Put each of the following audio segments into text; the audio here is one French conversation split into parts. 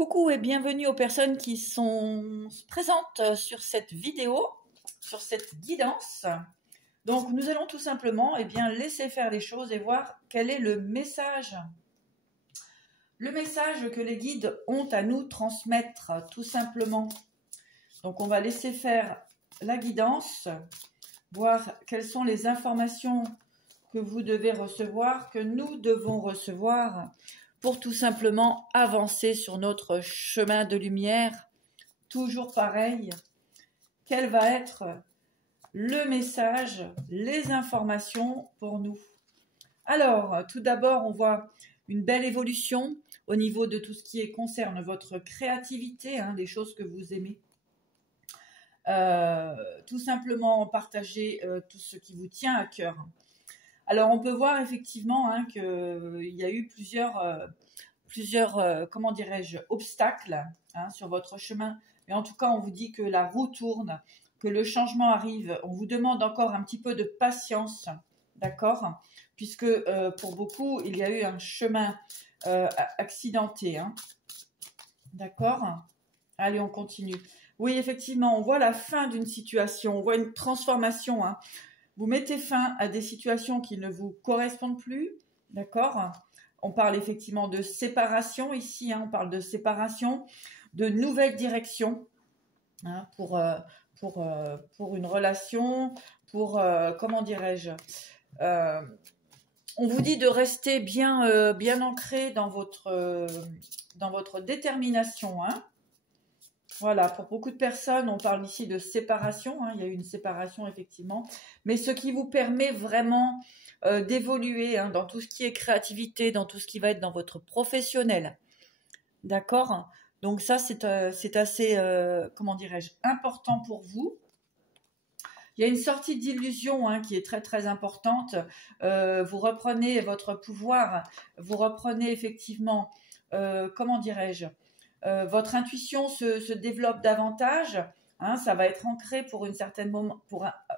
Coucou et bienvenue aux personnes qui sont présentes sur cette vidéo, sur cette guidance. Donc nous allons tout simplement laisser faire les choses et voir quel est le message que les guides ont à nous transmettre tout simplement. Donc on va laisser faire la guidance, voir quelles sont les informations que vous devez recevoir, que nous devons recevoir pour tout simplement avancer sur notre chemin de lumière. Toujours pareil, quel va être le message, les informations pour nous? Alors, tout d'abord, on voit une belle évolution au niveau de tout ce qui concerne votre créativité, des choses que vous aimez. Tout simplement partager tout ce qui vous tient à cœur. Alors, on peut voir effectivement qu'il y a eu plusieurs comment dirais-je, obstacles sur votre chemin. Mais en tout cas, on vous dit que la roue tourne, que le changement arrive. On vous demande encore un petit peu de patience, d'accord? Puisque pour beaucoup, il y a eu un chemin accidenté, d'accord? Allez, on continue. Oui, effectivement, on voit la fin d'une situation, on voit une transformation, Vous mettez fin à des situations qui ne vous correspondent plus, d'accord? On parle effectivement de séparation ici, on parle de séparation, de nouvelle direction pour une relation, comment dirais-je, on vous dit de rester bien ancré dans votre détermination, Voilà, pour beaucoup de personnes, on parle ici de séparation, il y a eu une séparation effectivement, mais ce qui vous permet vraiment d'évoluer dans tout ce qui est créativité, dans tout ce qui va être dans votre professionnel, d'accord? Donc ça, c'est assez, comment dirais-je, important pour vous. Il y a une sortie d'illusion qui est très très importante. Vous reprenez votre pouvoir, vous reprenez effectivement, comment dirais-je, votre intuition se développe davantage, ça va être ancré pour une certaine moment,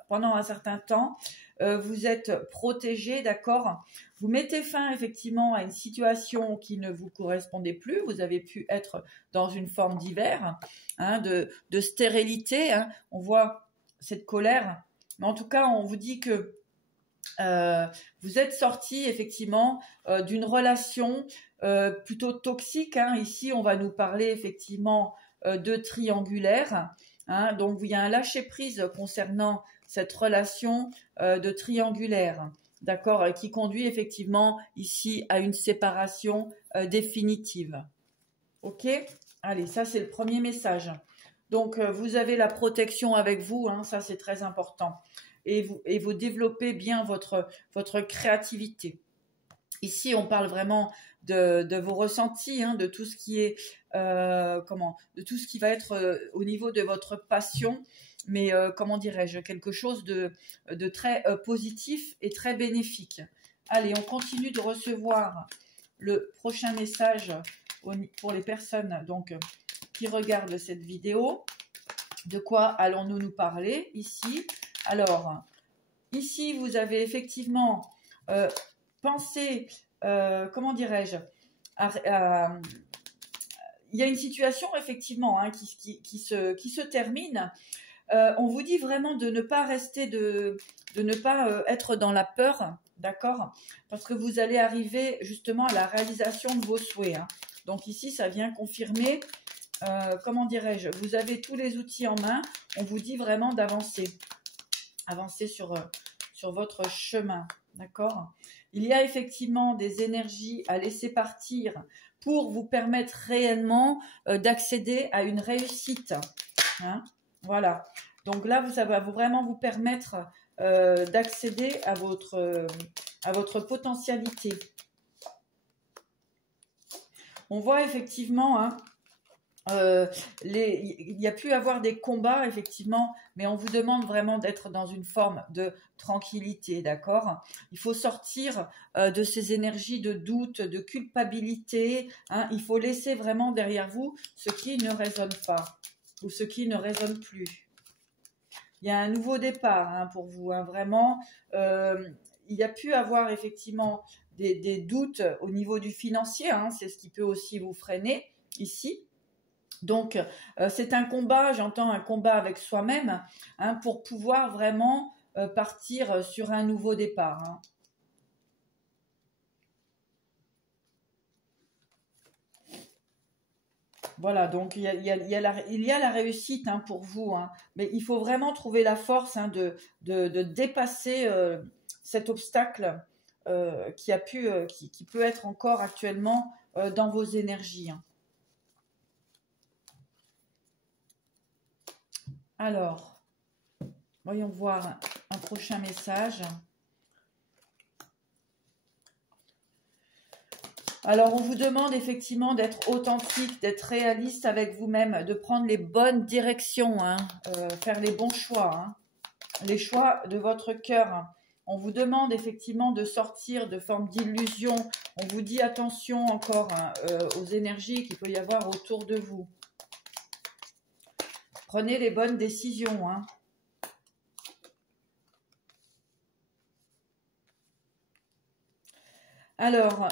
pendant un certain temps. Vous êtes protégé, d'accord. Vous mettez fin effectivement à une situation qui ne vous correspondait plus. Vous avez pu être dans une forme d'hiver, de stérilité. On voit cette colère, mais en tout cas, on vous dit que vous êtes sorti effectivement d'une relation plutôt toxique. Ici, on va nous parler effectivement de triangulaire. Donc, il y a un lâcher-prise concernant cette relation de triangulaire, d'accord, qui conduit effectivement ici à une séparation définitive. Ok? Allez, ça c'est le premier message. Donc, vous avez la protection avec vous, ça c'est très important. Et vous développez bien votre créativité. Ici, on parle vraiment de vos ressentis, de tout ce qui est de tout ce qui va être au niveau de votre passion, mais comment dirais-je, quelque chose de très positif et très bénéfique. Allez, on continue de recevoir le prochain message pour les personnes donc qui regardent cette vidéo. De quoi allons-nous nous parler ici? Alors, ici, vous avez effectivement pensé, comment dirais-je, il y a une situation effectivement qui se termine. On vous dit vraiment de ne pas rester, de ne pas être dans la peur, d'accord? Parce que vous allez arriver justement à la réalisation de vos souhaits. Donc ici, ça vient confirmer, comment dirais-je, vous avez tous les outils en main. On vous dit vraiment d'avancer. Avancer sur votre chemin, d'accord? Il y a effectivement des énergies à laisser partir pour vous permettre réellement d'accéder à une réussite. Voilà. Donc là, ça va vraiment vous permettre d'accéder à votre potentialité. On voit effectivement il y a pu avoir des combats effectivement, mais on vous demande vraiment d'être dans une forme de tranquillité, d'accord? Il faut sortir de ces énergies de doute, de culpabilité, il faut laisser vraiment derrière vous ce qui ne résonne pas ou ce qui ne résonne plus. Il y a un nouveau départ pour vous, vraiment. Il y a pu avoir effectivement des doutes au niveau du financier, c'est ce qui peut aussi vous freiner ici. Donc, c'est un combat, j'entends un combat avec soi-même, hein, pour pouvoir vraiment partir sur un nouveau départ. Hein. Voilà, donc il y a la réussite hein, pour vous, hein, mais il faut vraiment trouver la force hein, de dépasser cet obstacle qui peut être encore actuellement dans vos énergies. Hein. Alors, voyons voir un prochain message. Alors, on vous demande effectivement d'être authentique, d'être réaliste avec vous-même, de prendre les bonnes directions, hein, faire les bons choix, hein, les choix de votre cœur. On vous demande effectivement de sortir de forme d'illusion. On vous dit attention encore hein, aux énergies qu'il peut y avoir autour de vous. Prenez les bonnes décisions. Hein. Alors,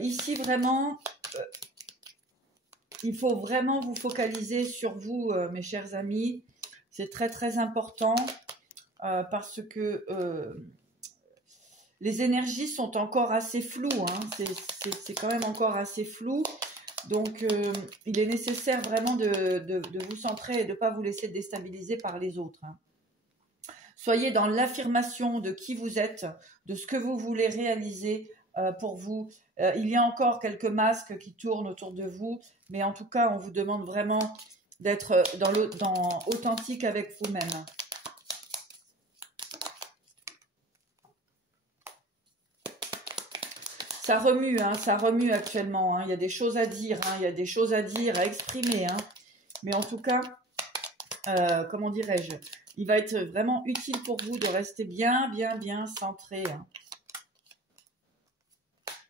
ici vraiment, il faut vraiment vous focaliser sur vous, mes chers amis. C'est très très important parce que les énergies sont encore assez floues. Hein. C'est quand même encore assez flou. Donc, il est nécessaire vraiment de vous centrer et de ne pas vous laisser déstabiliser par les autres. Hein. Soyez dans l'affirmation de qui vous êtes, de ce que vous voulez réaliser pour vous. Il y a encore quelques masques qui tournent autour de vous, mais en tout cas, on vous demande vraiment d'être authentique avec vous-même. Ça remue, hein, ça remue actuellement. Hein. Il y a des choses à dire, hein, il y a des choses à dire, à exprimer. Hein. Mais en tout cas, comment dirais-je, il va être vraiment utile pour vous de rester bien centré. Hein.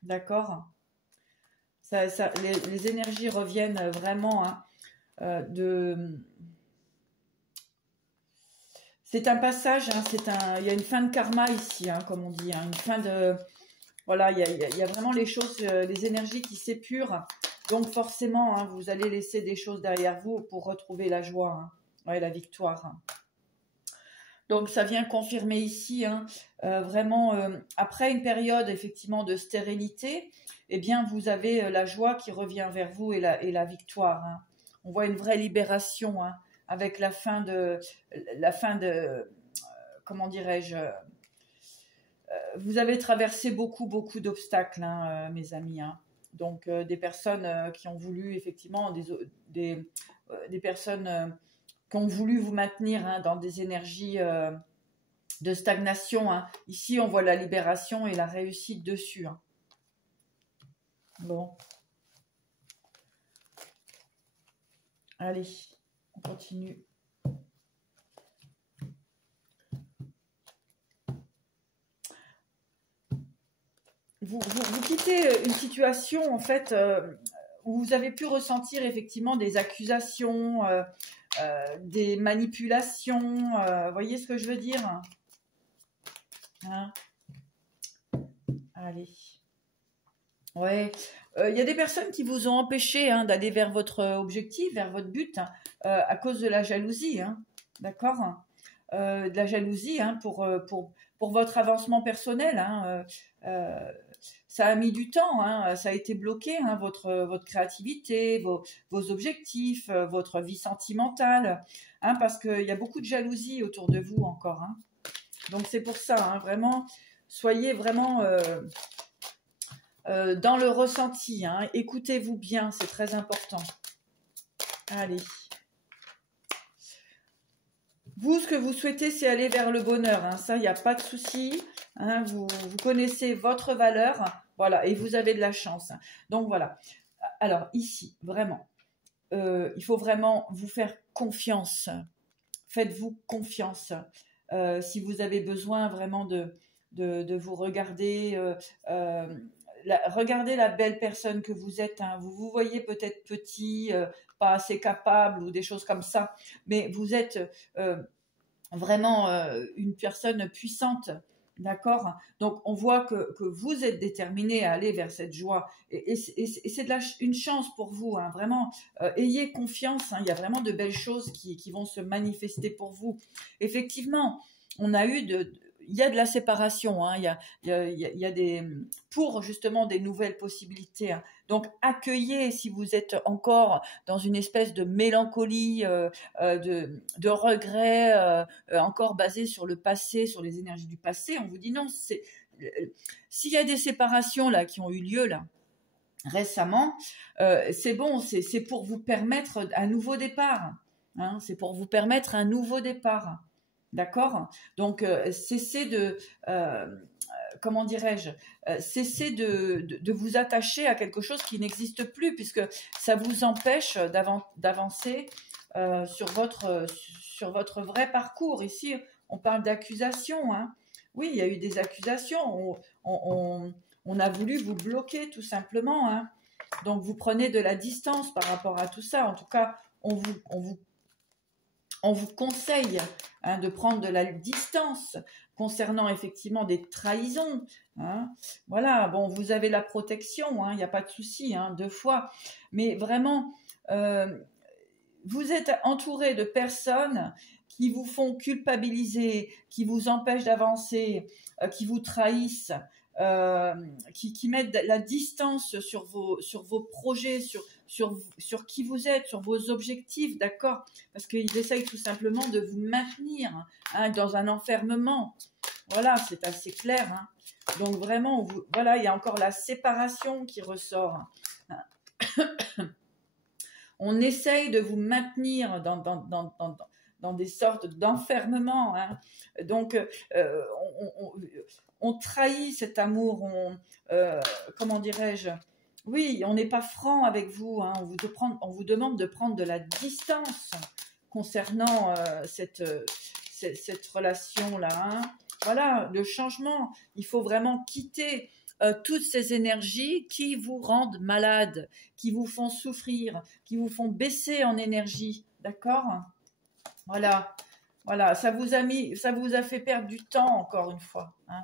D'accord ? Les énergies reviennent vraiment hein, C'est un passage, hein, il y a une fin de karma ici, hein, comme on dit, hein, une fin de... Voilà, il y a vraiment les choses, les énergies qui s'épurent. Donc forcément, hein, vous allez laisser des choses derrière vous pour retrouver la joie hein, ouais, la victoire. Hein. Donc ça vient confirmer ici, hein, vraiment, après une période effectivement de stérilité, eh bien vous avez la joie qui revient vers vous et la victoire. Hein. On voit une vraie libération hein, avec la fin de comment dirais-je, vous avez traversé beaucoup d'obstacles, hein, mes amis. Hein. Donc des personnes qui ont voulu effectivement, des personnes qui ont voulu vous maintenir hein, dans des énergies de stagnation. Hein. Ici, on voit la libération et la réussite dessus. Hein. Bon. Allez, on continue. Vous quittez une situation, en fait, où vous avez pu ressentir effectivement des accusations, des manipulations. Voyez ce que je veux dire hein. Allez. Ouais. Il y a des personnes qui vous ont empêché hein, d'aller vers votre objectif, vers votre but, hein, à cause de la jalousie. Hein, d'accord de la jalousie hein, pour votre avancement personnel. Hein, ça a mis du temps, hein, ça a été bloqué, hein, votre créativité, vos objectifs, votre vie sentimentale, hein, parce qu'il y a beaucoup de jalousie autour de vous encore. Hein. Donc c'est pour ça, hein, vraiment, soyez vraiment dans le ressenti. Hein, écoutez-vous bien, c'est très important. Allez. Vous, ce que vous souhaitez, c'est aller vers le bonheur. Hein. Ça, il n'y a pas de souci. Hein. Vous connaissez votre valeur. Voilà, et vous avez de la chance. Donc, voilà. Alors, ici, vraiment, il faut vraiment vous faire confiance. Faites-vous confiance. Si vous avez besoin vraiment de vous regarder, regardez la belle personne que vous êtes. Hein. Vous vous voyez peut-être petit, pas assez capable ou des choses comme ça, mais vous êtes vraiment une personne puissante D'accord? Donc, on voit que vous êtes déterminé à aller vers cette joie. Et c'est une chance pour vous, hein, vraiment. Ayez confiance, hein, il y a vraiment de belles choses qui vont se manifester pour vous. Effectivement, il y a de la séparation, hein, il y a pour justement des nouvelles possibilités, hein. Donc, accueillez, si vous êtes encore dans une espèce de mélancolie, de regret, encore basé sur le passé, sur les énergies du passé, on vous dit non, s'il y a des séparations là qui ont eu lieu là récemment, c'est bon, c'est pour vous permettre un nouveau départ, hein, c'est pour vous permettre un nouveau départ, d'accord? Donc cessez de comment dirais-je, cessez de vous attacher à quelque chose qui n'existe plus, puisque ça vous empêche d'avancer sur votre vrai parcours. Ici, on parle d'accusations, hein. Oui, il y a eu des accusations. On a voulu vous bloquer, tout simplement, hein. Donc, vous prenez de la distance par rapport à tout ça. En tout cas, on vous conseille, hein, de prendre de la distance concernant effectivement des trahisons, hein. Voilà, bon, vous avez la protection, hein, il n'y a pas de souci, hein, 2 fois. Mais vraiment, vous êtes entouré de personnes qui vous font culpabiliser, qui vous empêchent d'avancer, qui vous trahissent, qui mettent la distance sur vos projets, sur qui vous êtes, sur vos objectifs, d'accord? Parce qu'ils essayent tout simplement de vous maintenir, hein, dans un enfermement. Voilà, c'est assez clair, hein. Donc vraiment, voilà, il y a encore la séparation qui ressort. On essaye de vous maintenir dans des sortes d'enfermement, hein. Donc, on trahit cet amour, comment dirais-je, oui, on n'est pas franc avec vous, hein. On vous demande de prendre de la distance concernant cette relation-là, hein. Voilà, le changement, il faut vraiment quitter toutes ces énergies qui vous rendent malade, qui vous font souffrir, qui vous font baisser en énergie, d'accord? Voilà, voilà, ça vous a fait perdre du temps, encore une fois, hein,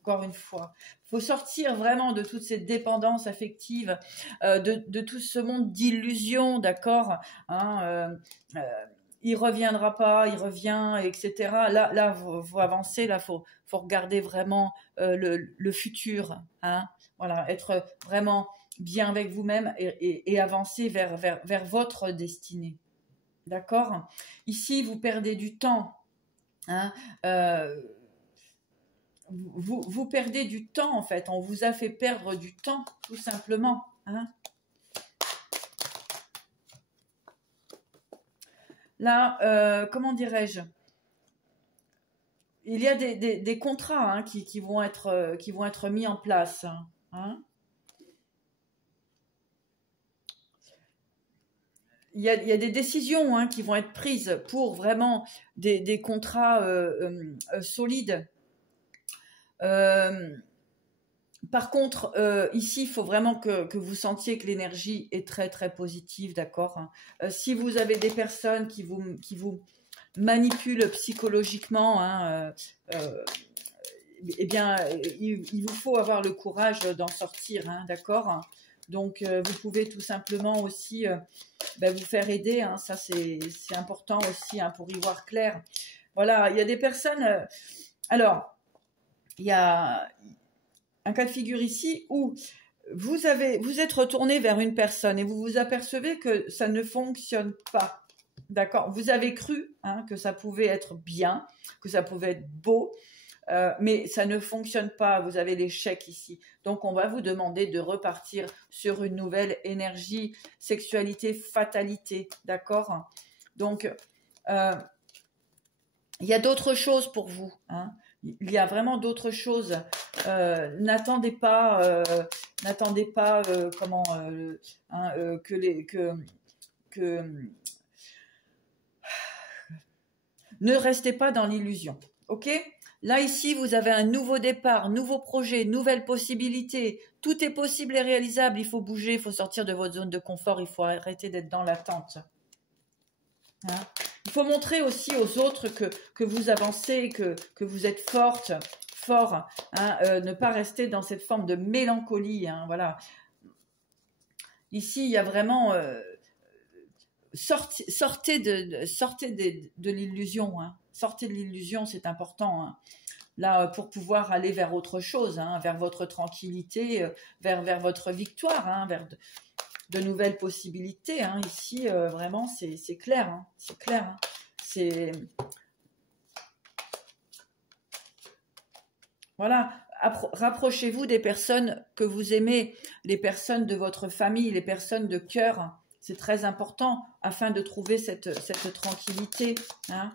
encore une fois. Il faut sortir vraiment de toute cette dépendance affective, de tout ce monde d'illusions, d'accord, hein, il reviendra pas, il revient, etc. Là, vous avancez, là, faut regarder vraiment le futur, hein. Voilà, être vraiment bien avec vous-même et avancer vers votre destinée, d'accord? Ici, vous perdez du temps, hein, vous perdez du temps, en fait. On vous a fait perdre du temps, tout simplement, hein. Là, comment dirais-je, il y a des contrats, hein, qui vont être mis en place, hein. Il y a des décisions, hein, qui vont être prises pour vraiment des contrats solides. Par contre, ici, il faut vraiment que vous sentiez que l'énergie est très très positive, d'accord, hein. Si vous avez des personnes qui vous manipulent psychologiquement, hein, eh bien, il vous faut avoir le courage d'en sortir, hein, d'accord. Donc, vous pouvez tout simplement aussi vous faire aider, hein, ça c'est important aussi, hein, pour y voir clair. Voilà, il y a des personnes. Alors, il y a un cas de figure ici où vous êtes retourné vers une personne et vous vous apercevez que ça ne fonctionne pas. D'accord? Vous avez cru, hein, que ça pouvait être bien, que ça pouvait être beau, mais ça ne fonctionne pas. Vous avez l'échec ici. Donc, on va vous demander de repartir sur une nouvelle énergie, sexualité, fatalité. D'accord? Donc, il y a d'autres choses pour vous, hein. Il y a vraiment d'autres choses. N'attendez pas, comment, hein, ne restez pas dans l'illusion, ok? Là, ici, vous avez un nouveau départ, nouveau projet, nouvelle possibilité. Tout est possible et réalisable. Il faut bouger, il faut sortir de votre zone de confort. Il faut arrêter d'être dans l'attente, hein? Il faut montrer aussi aux autres que vous avancez, que vous êtes forte, fort, hein, ne pas rester dans cette forme de mélancolie, hein, voilà. Ici, il y a vraiment sortez de l'illusion, hein. Sortez de l'illusion, c'est important, hein. Là, pour pouvoir aller vers autre chose, hein, vers votre tranquillité, vers votre victoire, hein, vers de nouvelles possibilités, hein. Ici, vraiment, c'est clair, hein, c'est clair, hein. C'est voilà. Rapprochez-vous des personnes que vous aimez, les personnes de votre famille, les personnes de cœur. C'est très important afin de trouver cette tranquillité, hein.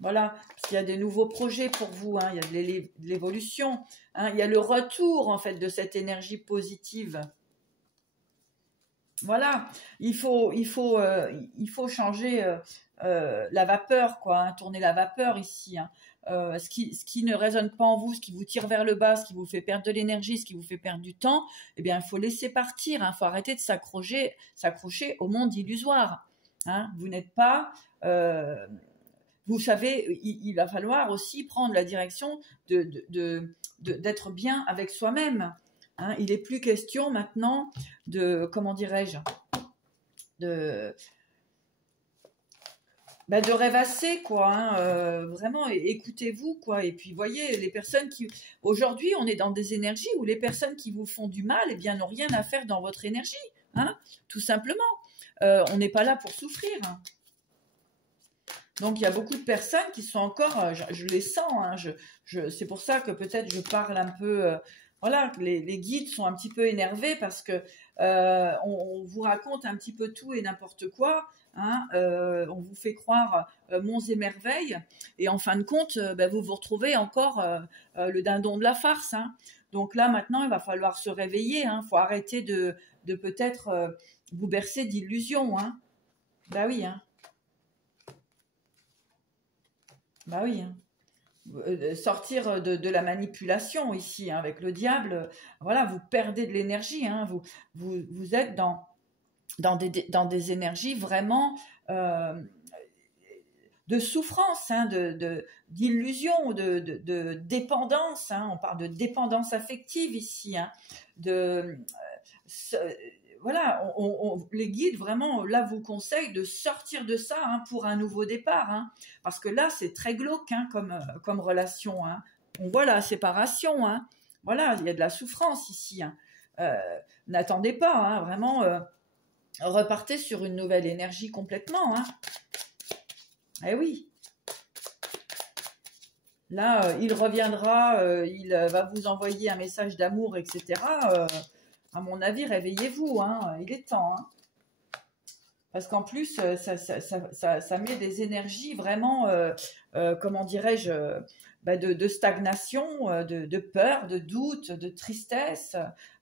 Voilà, parce qu'il y a des nouveaux projets pour vous, hein, il y a de l'évolution, hein, il y a le retour en fait de cette énergie positive. Voilà, il faut changer la vapeur, quoi, hein, tourner la vapeur ici, hein. Ce qui ne résonne pas en vous, ce qui vous tire vers le bas, ce qui vous fait perdre de l'énergie, ce qui vous fait perdre du temps, eh bien, il faut laisser partir, hein, il faut arrêter de s'accrocher au monde illusoire, hein. Vous n'êtes pas... vous savez, il va falloir aussi prendre la direction d'être bien avec soi-même, hein. Il n'est plus question maintenant de, comment dirais-je, de rêvasser, quoi, hein, vraiment, écoutez-vous, quoi. Et puis, voyez, les personnes qui... Aujourd'hui, on est dans des énergies où les personnes qui vous font du mal, eh bien, n'ont rien à faire dans votre énergie, hein, tout simplement. On n'est pas là pour souffrir, hein. Donc, il y a beaucoup de personnes qui sont encore, je les sens, hein, c'est pour ça que peut-être je parle un peu, voilà, les guides sont un petit peu énervés parce que on vous raconte un petit peu tout et n'importe quoi, hein, on vous fait croire monts et merveilles, et en fin de compte, vous vous retrouvez encore le dindon de la farce, hein. Donc là, maintenant, il va falloir se réveiller, hein, faut arrêter de peut-être vous bercer d'illusions, hein. Bah oui, hein. Bah oui, hein. Sortir de la manipulation ici, hein, avec le diable, voilà, vous perdez de l'énergie, hein, vous êtes dans des énergies vraiment de souffrance, hein, d'illusion, de dépendance, hein, on parle de dépendance affective ici, hein, voilà, les guides vraiment là vous conseillent de sortir de ça, hein, pour un nouveau départ, hein, parce que là c'est très glauque, hein, comme relation, hein. On voit la séparation, hein. Voilà, il y a de la souffrance ici, hein. N'attendez pas, hein, vraiment, repartez sur une nouvelle énergie complètement, hein. Eh oui. Là, il reviendra, il va vous envoyer un message d'amour, etc. À mon avis, réveillez-vous, hein, il est temps, hein. Parce qu'en plus, ça met des énergies vraiment, comment dirais-je, de stagnation, de peur, de doute, de tristesse.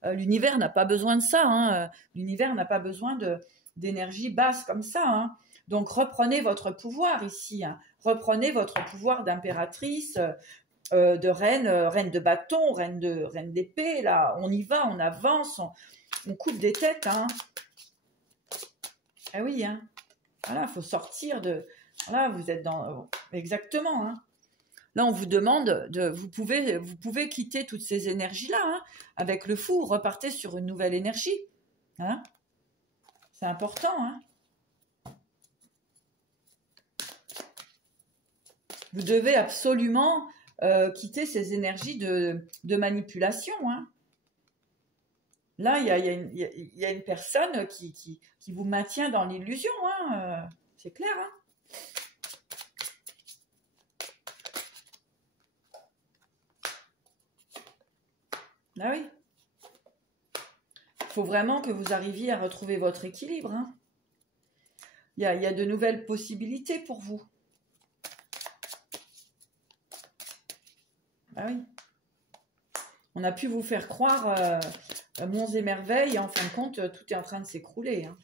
L'univers n'a pas besoin de ça, hein. L'univers n'a pas besoin d'énergie basse comme ça, hein. Donc, reprenez votre pouvoir ici, hein. Reprenez votre pouvoir d'impératrice, de reine, reine de bâton, reine d'épée. Là, on y va, on avance, on coupe des têtes, hein. Ah oui, hein. Voilà, il faut sortir de... Voilà, vous êtes dans... Exactement, hein. Là, on vous demande vous pouvez quitter toutes ces énergies-là, hein. Avec le fou, repartez sur une nouvelle énergie, hein. C'est important, hein. Vous devez absolument quitter ces énergies de manipulation, hein. Là, il y a une personne qui vous maintient dans l'illusion, hein. C'est clair, hein. Ah oui. Il faut vraiment que vous arriviez à retrouver votre équilibre, hein. Il y a de nouvelles possibilités pour vous. Ah oui. On a pu vous faire croire monts et merveilles, et en fin de compte, tout est en train de s'écrouler, hein.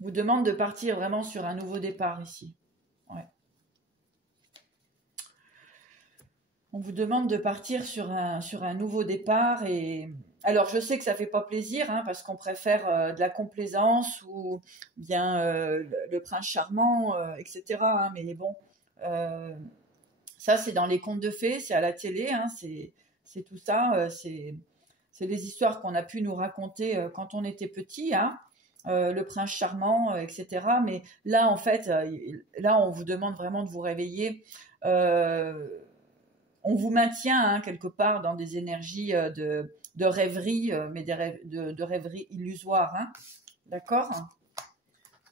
On vous demande de partir vraiment sur un nouveau départ ici. Ouais. On vous demande de partir sur un nouveau départ. Et alors, je sais que ça fait pas plaisir, hein, parce qu'on préfère de la complaisance ou bien le prince charmant, etc., hein, mais bon... Ça, c'est dans les contes de fées, c'est à la télé, hein, c'est tout ça. C'est des histoires qu'on a pu nous raconter quand on était petit, hein, le prince charmant, etc. Mais là, en fait, là, on vous demande vraiment de vous réveiller. On vous maintient hein, quelque part dans des énergies de rêverie, mais de rêverie illusoire. Hein. D'accord?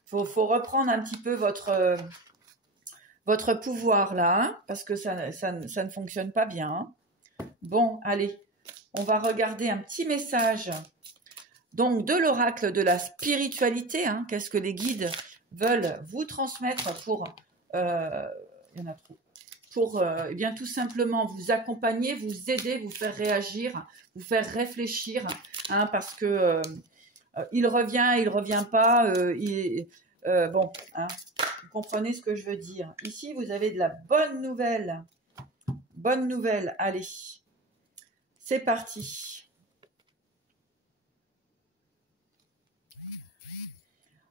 Faut reprendre un petit peu votre pouvoir là, hein, parce que ça ne fonctionne pas bien. Hein. Bon, allez, on va regarder un petit message donc de l'oracle de la spiritualité. Hein, qu'est-ce que les guides veulent vous transmettre pour, il y en a trop, pour eh bien tout simplement vous accompagner, vous aider, vous faire réagir, vous faire réfléchir, hein, parce que il revient pas, bon, hein, vous comprenez ce que je veux dire. Ici, vous avez de la bonne nouvelle. Bonne nouvelle, allez, c'est parti.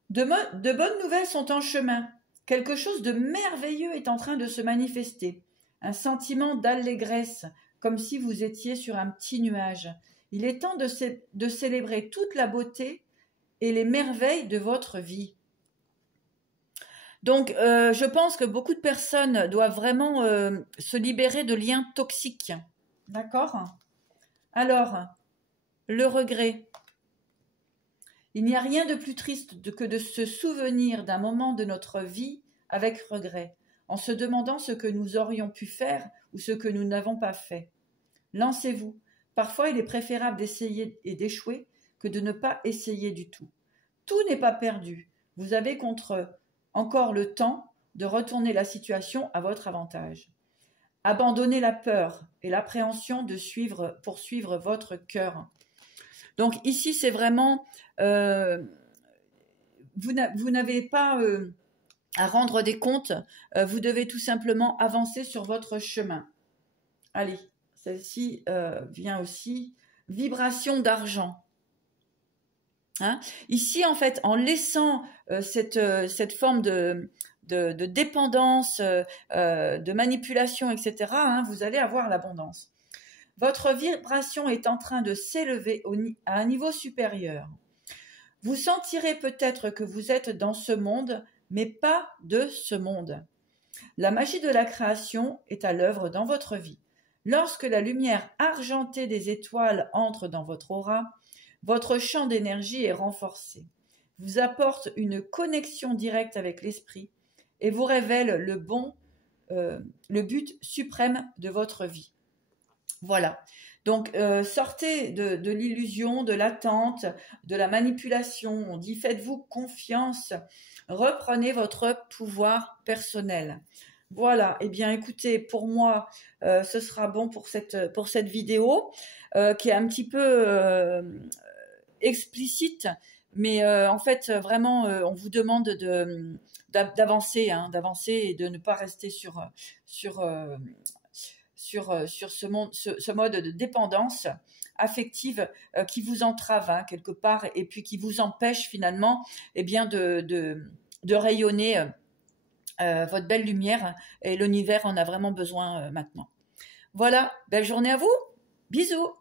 De bonnes nouvelles sont en chemin. Quelque chose de merveilleux est en train de se manifester. Un sentiment d'allégresse, comme si vous étiez sur un petit nuage. Il est temps de célébrer toute la beauté et les merveilles de votre vie. Donc, je pense que beaucoup de personnes doivent vraiment se libérer de liens toxiques. D'accord? Alors, le regret. Il n'y a rien de plus triste que de se souvenir d'un moment de notre vie avec regret, en se demandant ce que nous aurions pu faire ou ce que nous n'avons pas fait. Lancez-vous. Parfois, il est préférable d'essayer et d'échouer que de ne pas essayer du tout. Tout n'est pas perdu. Vous avez encore le temps de retourner la situation à votre avantage. Abandonnez la peur et l'appréhension de poursuivre votre cœur. Donc ici, c'est vraiment, vous n'avez pas à rendre des comptes, vous devez tout simplement avancer sur votre chemin. Allez, celle-ci vient aussi, vibration d'argent. Hein? Ici, en fait, en laissant cette forme de dépendance, de manipulation, etc., hein, vous allez avoir l'abondance. Votre vibration est en train de s'élever à un niveau supérieur. Vous sentirez peut-être que vous êtes dans ce monde, mais pas de ce monde. La magie de la création est à l'œuvre dans votre vie. Lorsque la lumière argentée des étoiles entre dans votre aura, votre champ d'énergie est renforcé, vous apporte une connexion directe avec l'esprit et vous révèle le but suprême de votre vie. Voilà. Donc, sortez de l'illusion, de l'attente, de la manipulation. On dit faites-vous confiance, reprenez votre pouvoir personnel. Voilà. Eh bien, écoutez, pour moi, ce sera bon pour cette vidéo qui est un petit peu explicite, mais en fait, vraiment, on vous demande d'avancer, hein, d'avancer et de ne pas rester sur ce mode de dépendance affective qui vous entrave hein, quelque part et puis qui vous empêche finalement eh bien, de rayonner votre belle lumière et l'univers en a vraiment besoin maintenant. Voilà, belle journée à vous, bisous.